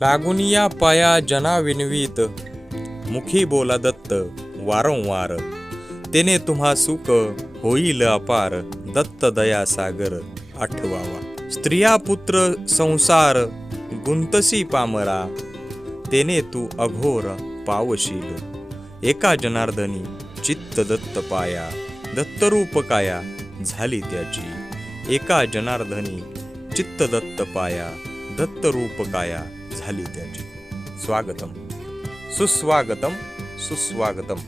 लागुनिया पाया जना विनवीत, मुखी बोला दत्त वारंवार, तेने तुम्हा सुख होईल अपार, दत्त दया सागर आठवावा. स्त्रिया पुत्र संसार गुंतसी पामरा, तेने तू अघोर पावशील, एका जनार्दनी चित्त दत्त पाया, दत्तरूप काया झाली त्याची. एका जनार्दनी चित्त दत्त पाया, दत्तरूप काया झाली त्याची. स्वागतम, सुस्वागतम, सुस्वागतम.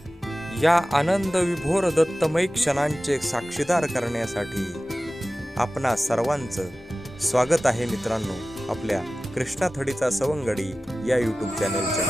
या आनंद विभोर दत्तमय क्षणांचे साक्षीदार करण्यासाठी आपणा सर्वांचं स्वागत आहे मित्रांनो, आपल्या कृष्णा थडीचा सवंगडी या यूट्यूब चॅनलच्या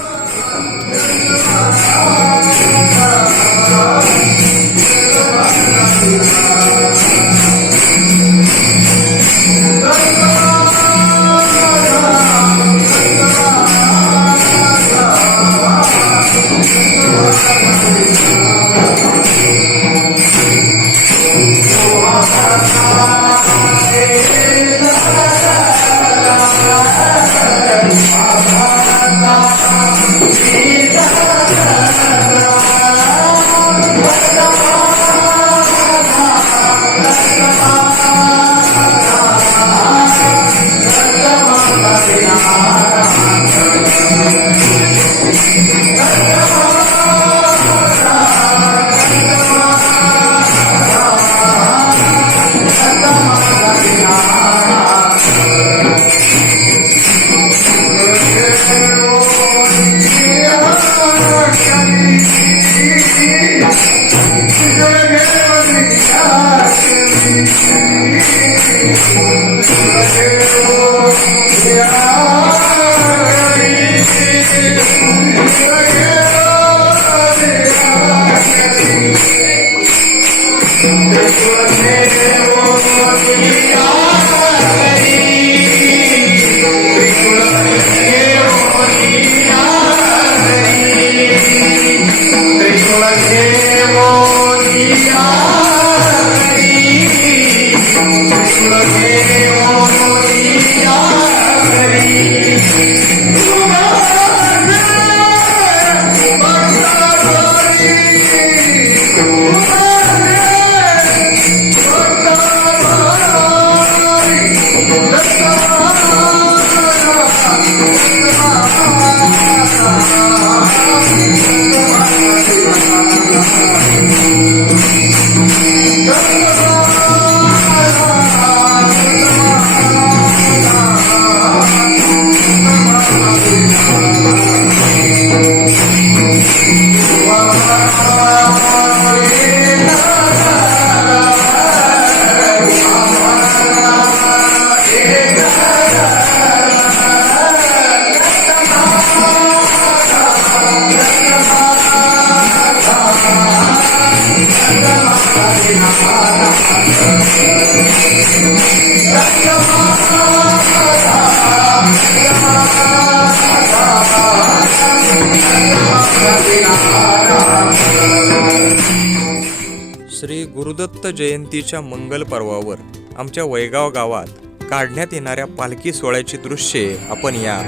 श्री गुरुदत्त जयंतीच्या मंगल पर्वावर आमच्या वैगाव गावात काढण्यात येणाऱ्या पालखी सोहळ्याची दृश्ये आपण या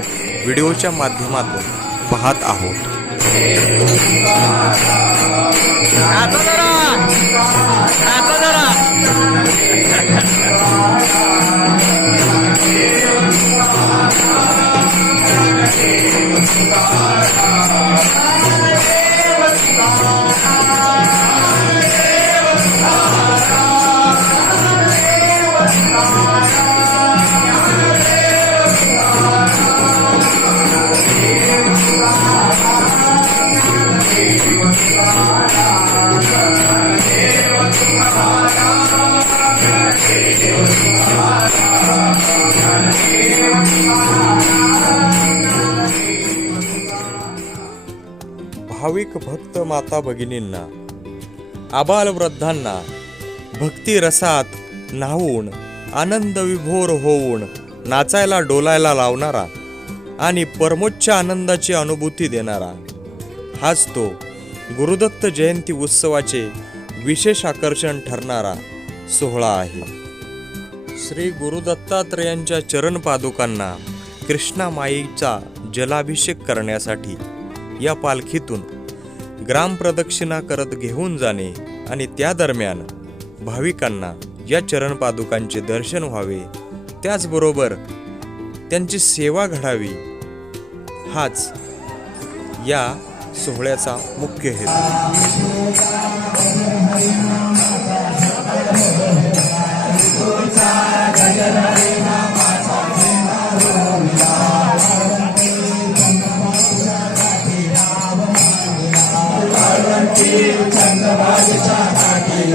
व्हिडिओच्या माध्यमातून पाहत आहोत. भाविक भक्त माता भगिनींना, आबाल वृद्धांना भक्ती रसात न्हावून आनंद विभोर होऊन नाचायला डोलायला लावणारा आणि परमोच्च आनंदाची अनुभूती देणारा हाच तो गुरुदत्त जयंती उत्सवाचे विशेष आकर्षण ठरणारा सोहळा आहे. श्री गुरुदत्तात्रेयांच्या चरण पादुकांना कृष्णा माईचा जलाभिषेक करण्यासाठी या पालखीतून ग्रामप्रदक्षिणा करत घेऊन जाणे आणि त्या दरम्यान भाविकांना या चरणपादुकांचे दर्शन व्हावे, त्याचबरोबर त्यांची सेवा घडावी, हाच या सोहळ्याचा मुख्य हेतू. चंद्रभागेच्या काठी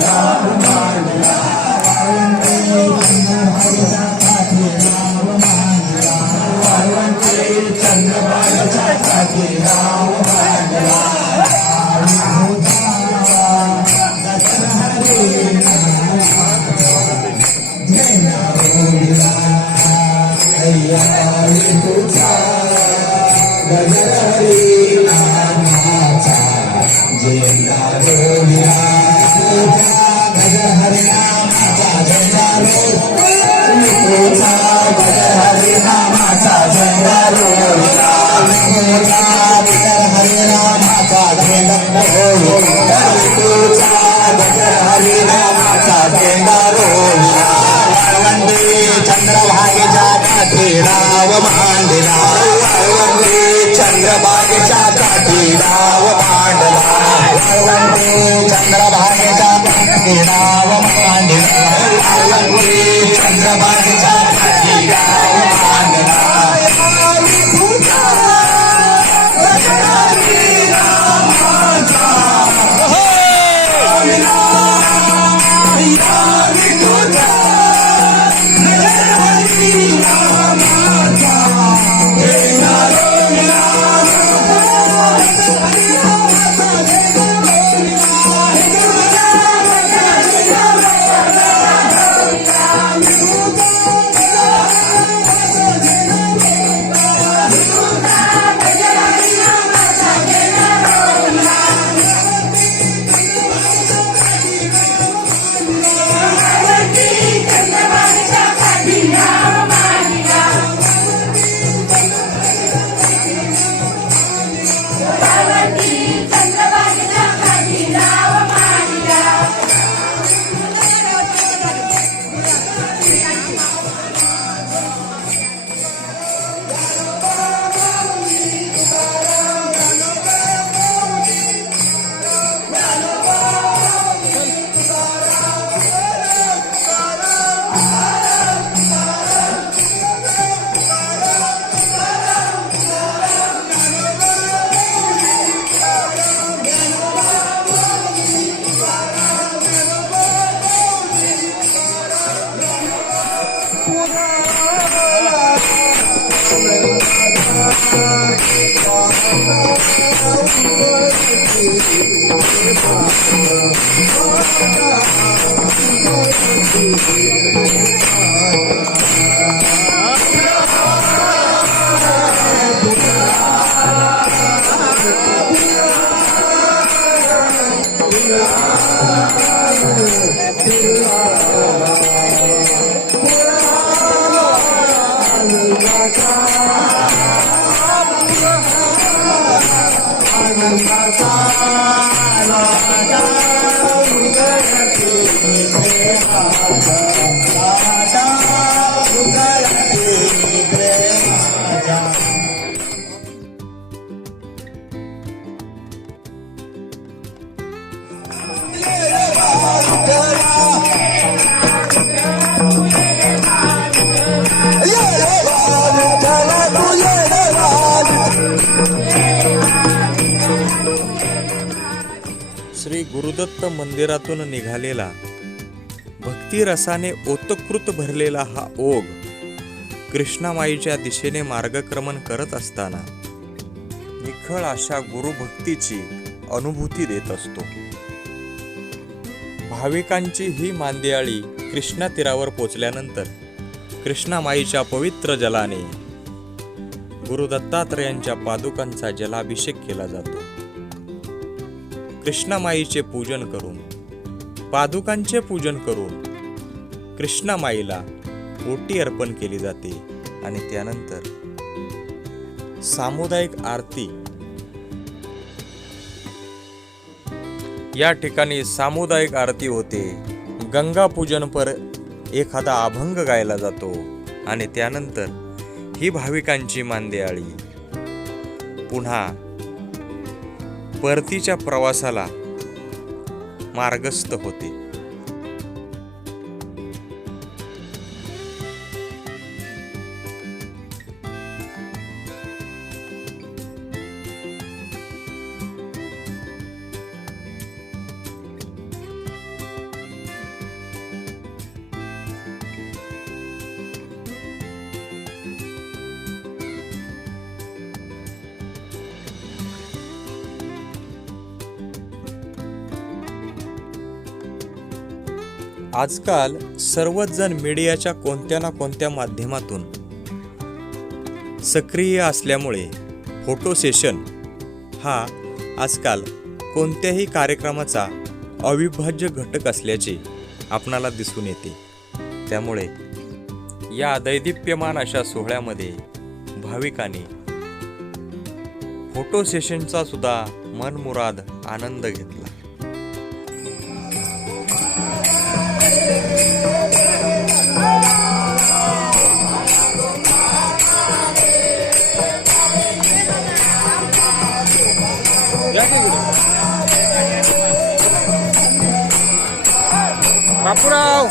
राव मांडला, चंद्रभागेच्या काठी राव मांडला, चंद्रभागेच्या काठी राव मांडला, चंद्रभागेच्या काठी राव मांडला. श्री गुरुदत्त मंदिरातून निघालेला भक्ती रसाने ओतप्रोत भरलेला हा ओघ कृष्णामाईच्या दिशेने मार्गक्रमण करत असताना निखळ अशा गुरुभक्तीची अनुभूती देत असतो. भाविकांची ही मांदियाळी कृष्णा तीरावर पोचल्यानंतर कृष्णामाईच्या पवित्र जलाने गुरु दत्तात्रयांच्या पादुकांचा जलाभिषेक केला जातो. कृष्णामाईचे पूजन करून, पादुकांचे पूजन करून कृष्णामाईला ओटी अर्पण केली जाते आणि त्यानंतर सामुदायिक आरती या ठिकाणी सामुदायिक आरती होते. गंगा पूजन पर एखादा अभंग गायला जातो आणि त्यानंतर ही भाविकांची मांदियाळी पुन्हा परतीच्या प्रवासाला मार्गस्थ होते. आजकाल सर्वच जण मीडियाच्या कोणत्या ना कोणत्या माध्यमातून सक्रिय असल्यामुळे फोटो सेशन हा आजकाल कोणत्याही कार्यक्रमाचा अविभाज्य घटक असल्याचे आपणाला दिसून येते. त्यामुळे या दैदिप्यमान अशा सोहळ्यामध्ये भाविकांनी फोटो सेशनचा सुद्धा मनमुराद आनंद घेतला. बापूराव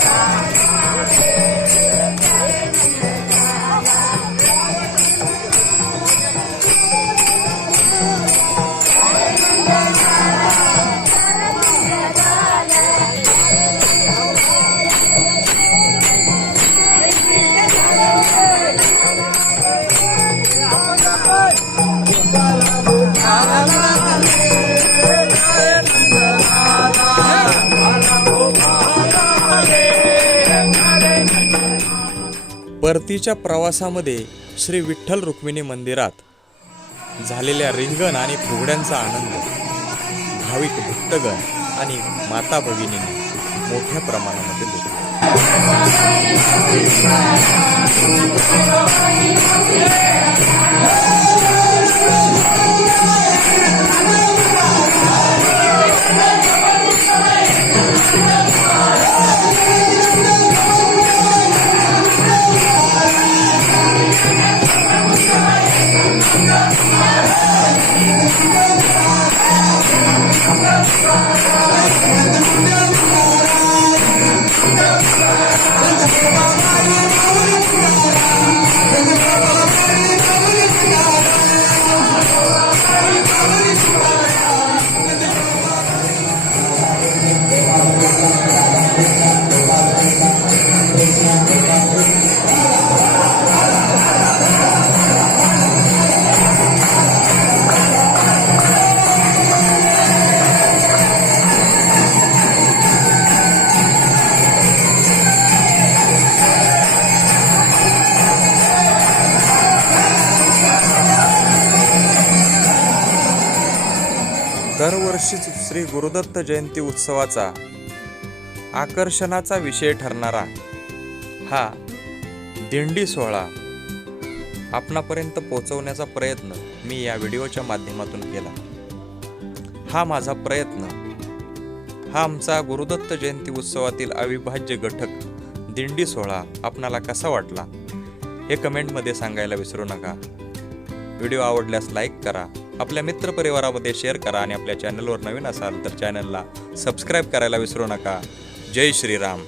परतीच्या प्रवासामध्ये श्री विठ्ठल रुक्मिणी मंदिरात झालेल्या रिंगण आणि फुगड्यांचा आनंद भाविक भक्तगण आणि माता भगिनींनी मोठ्या प्रमाणामध्ये लुटला. दरवर्षीच श्री गुरुदत्त जयंती उत्सवाचा आकर्षणाचा विषय ठरणारा हा दिंडी सोहळा आपणापर्यंत पोहोचवण्याचा प्रयत्न मी या व्हिडिओच्या माध्यमातून केला. हा माझा प्रयत्न, हा आमचा गुरुदत्त जयंती उत्सवातील अविभाज्य घटक दिंडी सोहळा आपणाला कसा वाटला हे कमेंटमध्ये सांगायला विसरू नका. व्हिडिओ आवडल्यास लाईक करा, आपल्या मित्रपरिवारामध्ये शेअर करा आणि आपल्या चॅनलवर नवीन असाल तर चॅनलला सबस्क्राईब करायला विसरू नका. जय श्रीराम.